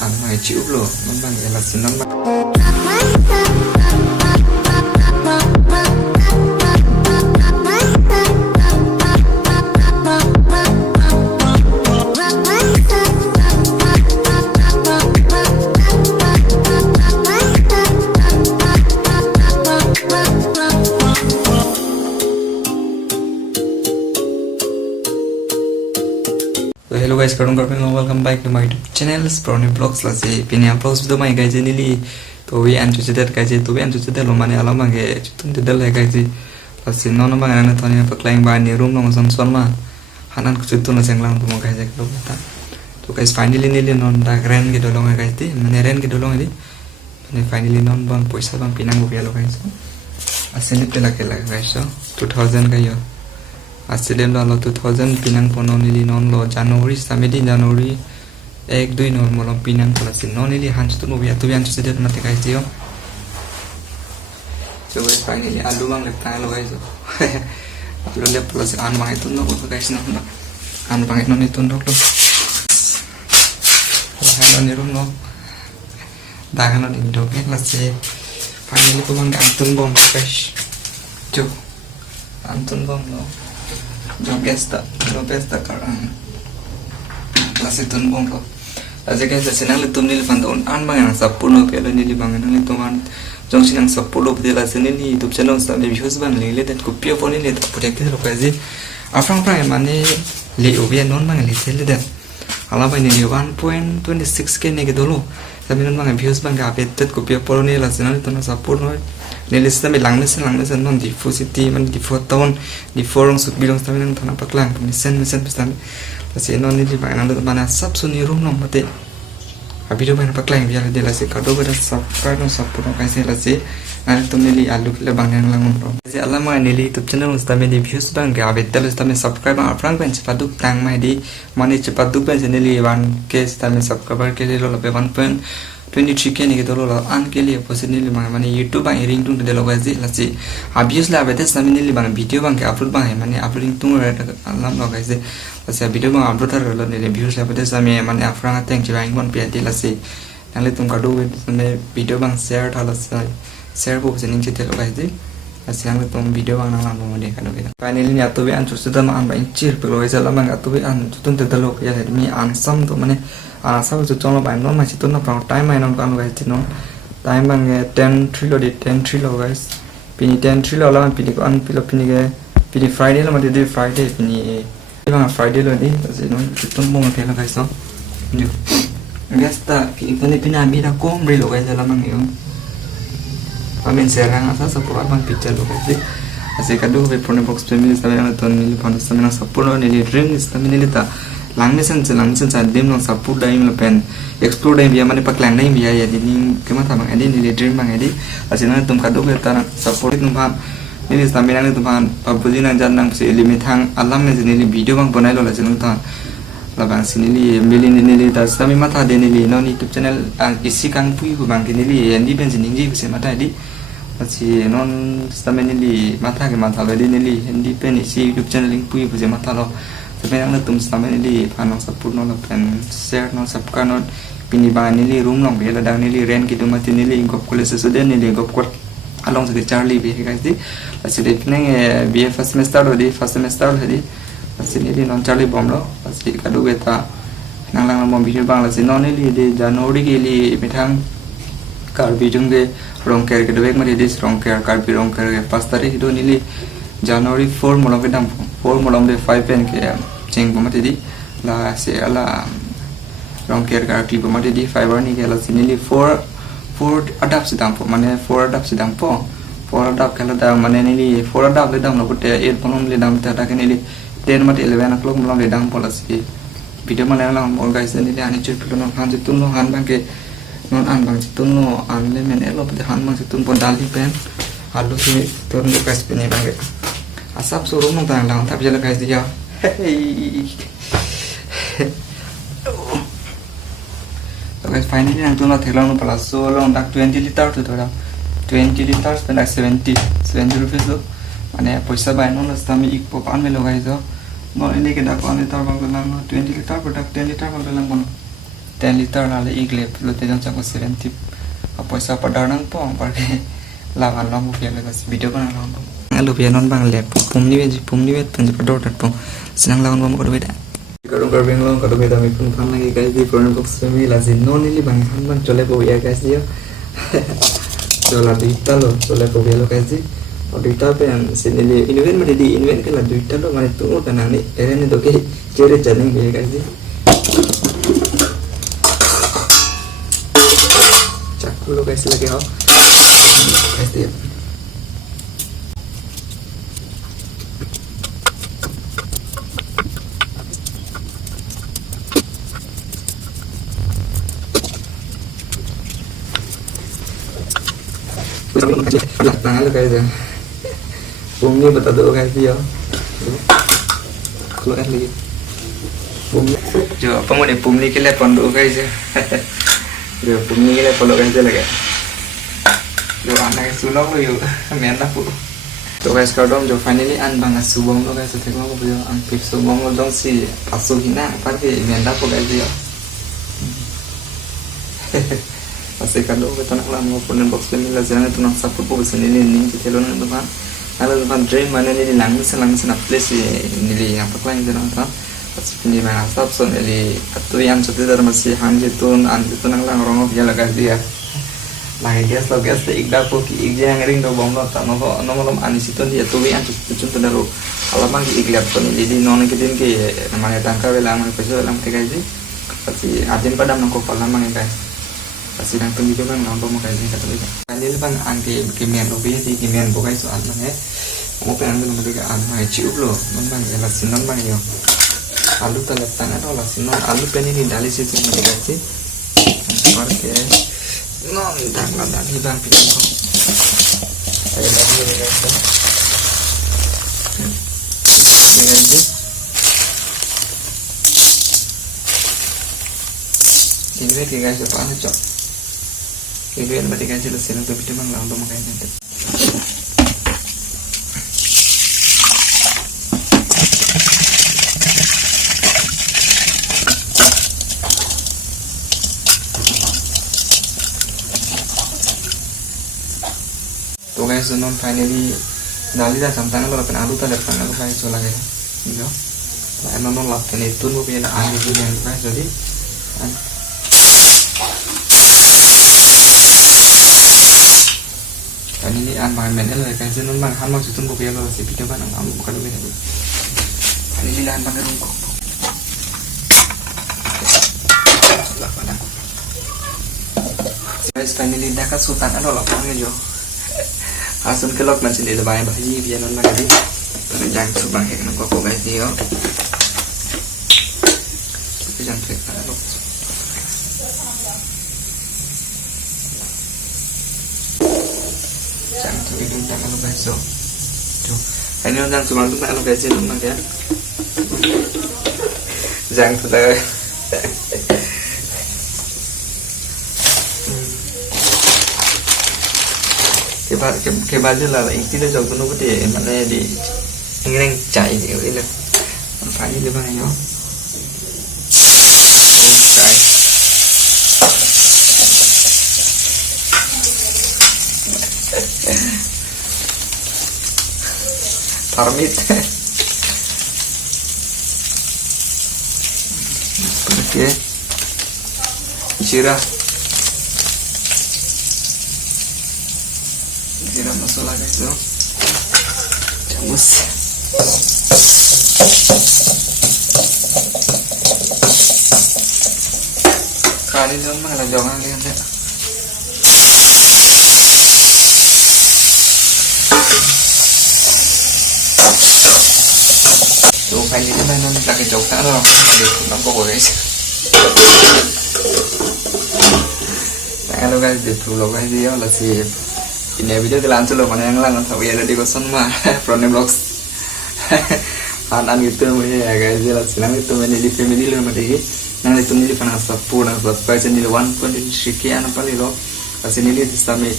an mai chịu lo non bang là sin non bang hello guys, welcome back to my YouTube channel Sprony Vlogs lah sih. Pini vlogs video mai guys ini li. Tobi anju cedet guys, tobi anju cedet lo mana alam ge cutun cedet lah guys. Pasti nono bang anak tanya paklaing bani room nong son son mah. Hanan cutun lah senglang tuh guys lo kata. Tuh guys finally ini li non dah keren gitu loh guys ti. Mana keren gitu loh ini. Ini finally non bang poisa bang pinang gue lo guys. Asli pelak guys so 2000 kayo. Asli lo 2000 pinang pono nili non lo Januari sampai di Januari 1-2 non molong pinang polasin non nili hancu tuh mobil tuh yang sudah mati guys yo. Coba finally alu bang leptang lo guys. Alu lep polasin anu bang itu nok guys non anu bang itu non itu nok lo. Kalau anu rum nok dagan lo di doknya kelas finally pemang antun bom guys. Coba antun bom lo. Jogesta karang lasi tun bong ko lasi guys senang litum nili pantaun an bang yang sapurno pelo nili bang nili tuman jong sinang sapurno pede lasi nili YouTube channel sa views bang nili dan kopia phone nili tak protect lo kazi afrang prang mane li obia non bang li sel dan ala bang nili 1.26k ne ke dolo tapi non bang views bang ga update kopia phone nili lasi nili tuman sapurno nili sistem langmesen non di city man di foton di forum suk bilang tapi nang tanah paklang mesen pistan pasti non nili bang nang mana sab suni room nom mate video bang paklang biar dia lasi kado pada subscribe non support kaise lasi nang tum nili alu le bang nang langum rom jadi Allah ma nili YouTube channel ustame di views bang ga betel ustame subscribe bang aprang ben cepaduk tang mai di mani cepaduk ben nili 1k ustame subscriber ke lo 1.23k nih gitu loh an ke liye post nili bang mane YouTube bang ring tung de lo gazi lasi obviously abete sami nili bang video bang ke upload bang mane uploading tung re alam lo gazi lasi video bang upload har lo nili views la abete sami mane afrang ateng jibang bon pe di lasi nali tum kadu me video bang share thala share bo sening chete lo gazi lasi ang tum video bang nang mo de kadu kita finally ni atobe an chusuda ma an bang chir pe lo gazi la bang atobe an tutun te lo ya mi an sam to mane sao cho trong lo bài nó mà chỉ tuần nó vào time mai nó còn cái nó time bằng 10 lo đi 10 lo guys pini 10 lo là pini con pini cái pini Friday là mà đi Friday pini bằng Friday lo đi thì nó chỉ tuần mong cái là guys đó nhiều guys ta cái con pini ami đã com rồi lo guys là mang nhiều và mình sẽ làm sao support bằng picture lo guys así kadung về phone box family sa yang tuần nili phone sa mình support lo nili dream sa mình nili ta langmesen sa dim nong support dai lo pen explore dai biya mane paklang dai biya ya di ning kema ta bang edi nili dream bang edi asina tum kaduk le ta support tum phan nili stamina ne tum phan pabuji nang jan nang se limit hang alam ne nili video bang bonai lo la jenu ta la bang sinili mili nili ta sami mata de nili no ni YouTube channel isi kang pui ku bang nili endi ben jining ji se mata di asi non stamina nili mata ke mata lo di nili endi pen isi YouTube channel link pui ku se mata lo sebenarnya nang tum sampai nili panong support no pen share no subscribe no pini ba nili room long bela dang nili ren kitu mati nili gop kule sesudah nili gop kot along sa Charlie bi guys di asi de pineng BF first semester lo di asi nili non Charlie bom lo asi kadu beta nang lang bom video bang asi non nili de Januari ke li metang kar bi jung de rong ker ke debek mari dis rong ker kar bi rong ker 5 tarikh itu nili Januari 4 molong ke dam 4 molong de 5 pen ke cheng bomati di la se ala rong ker ka clip bomati di fiber ni ke la sinili 4 adapt sidang po mane 4 adapt sidang po 4 adapt kala da mane nili 4 adapt le dam no kote 8 polong le dam ta ka nili 10 mate 11 o'clock molong le dam po la si video mane la mol guys nili ani chur pilo no han jitun no han bang ke non an bang jitun no an le men elo de han bang jitun po dali pen alu si turun ke guys pene bang ke asap suruh nong tang lang tapi jalan guys dia guys finally nang tuh thela no pala so long dak 20 liter tu thoda 20 liters pen 70 rupees lo mane paisa bai no nastami ik po pan me lo guys no ini ke dak on liter bang lang 20 liter product 10 liter bang lang bon 10 liter nali iglep lo te dong chako 70 paisa padar nang pong parke lawan long bukia le kas video kan long alu pia non bang lep pumni bet panj pador tat pong senang lawan bom ko beda kadung karbeng long kadung beda mi pun kan lagi guys di corner box mi lazim non ini bang han bang chole ko ya guys dia chola dita lo chole ko belo guys di dita pe an sini invent made di invent ke la dita lo mane tu tanang ni ere ni doke chere janing be guys di lo guys lagi ho guys dia tangan lo guys ya bumnya beta dulu guys dia keluar lagi bumnya jo apa mau nih bumnya kile pondok guys ya jo bumnya kile pondok guys lagi jo anak sulong lo yuk main aku tuh guys kalau dong jo finally an bang subong lo guys setelah aku beli an pip subong lo dong si pasu hina parke main aku guys dia pasti kalau kita nak lalu punya box ini lazimnya tu nak support box ini nih kita lo nanti kan kalau teman drain mana nih langsung nak place ini yang pakai itu nanti pasti ini mana stop so ini atau yang sudah dari masih hanjit tu nak lang orang dia lagi dia lagi gas lo gas le ikda po ki ikja yang ring do bom lo tak nopo nomor anis itu dia tu yang tu daru kalau magi ikliat pun jadi non kitin ke namanya tangka belang mana peso dalam tiga ini pasti adin padam nongko pala mana guys pasti nang tunggu juga nang bom kayak ini kata dia kali ini bang angke kimian lo biasa di kimian bukai soal mana mau pengen dulu mereka anai ciup lo non bang ya lasin non bang yo alu telat tangan atau lasin non alu pen ini dari situ mereka sih pakai non dan hitam pintu saya lagi ini guys ini lanjut ini guys apa anu cok ini yang berarti kan jelas untuk video mang lang makanya nanti तो guys non finally dali dah sampai lo pen alu tak depan aku guys so lagi gitu nah non lapten itu nu punya alu punya guys jadi kan ini an main main lah guys non bang han mau tunggu biar lo si video kan ang bukan lo beda kan ini lahan bang rungkok guys finally dah kan sultan ada lah pangnya jo asun kelok nanti dia bayar bayi biar non lagi jangan subang yang nunggu kok guys dia tapi jangan fake kan lo jangan tuh ini tak kalau guys so ini jangan subang tuh tak kalau guys ini nggak ya jangan tuh cái ba là lại tí nữa rồi nó có thể mà này để anh đang chạy thì ấy là phải như thế này nhá Parmit oke Ishira Kira masalah guys yo camus kali dong mana jangan lihat ya tuh kali ini mana lagi jauh kan orang nampak guys halo guys di vlog guys dia masih ini video kelanjut loh mana yang lang tapi ada di kosan mah front vlogs anak itu ya guys jelas senang itu menjadi family lo mati nang itu nih panas sapur nang subscribe channel 1.3 sekian apa lo kasih ini di sini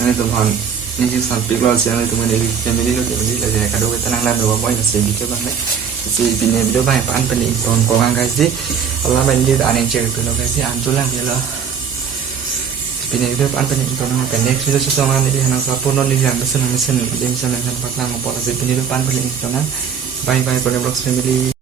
nang itu man ini sampai keluar channel itu menjadi family lo jadi lagi kado kita nang lah bawa poin masih gitu bang si pine video bai pan pening ton ko gang guys di Allah bai li da aneng cek tu no guys di antulang dia lo pine video pan pening ton no kan next video sesongan ini hanang sapun non yang besen mesin dia misalnya kan paklang ngopo si pine video pan pening ton bye bye Bonnie Vlogs family.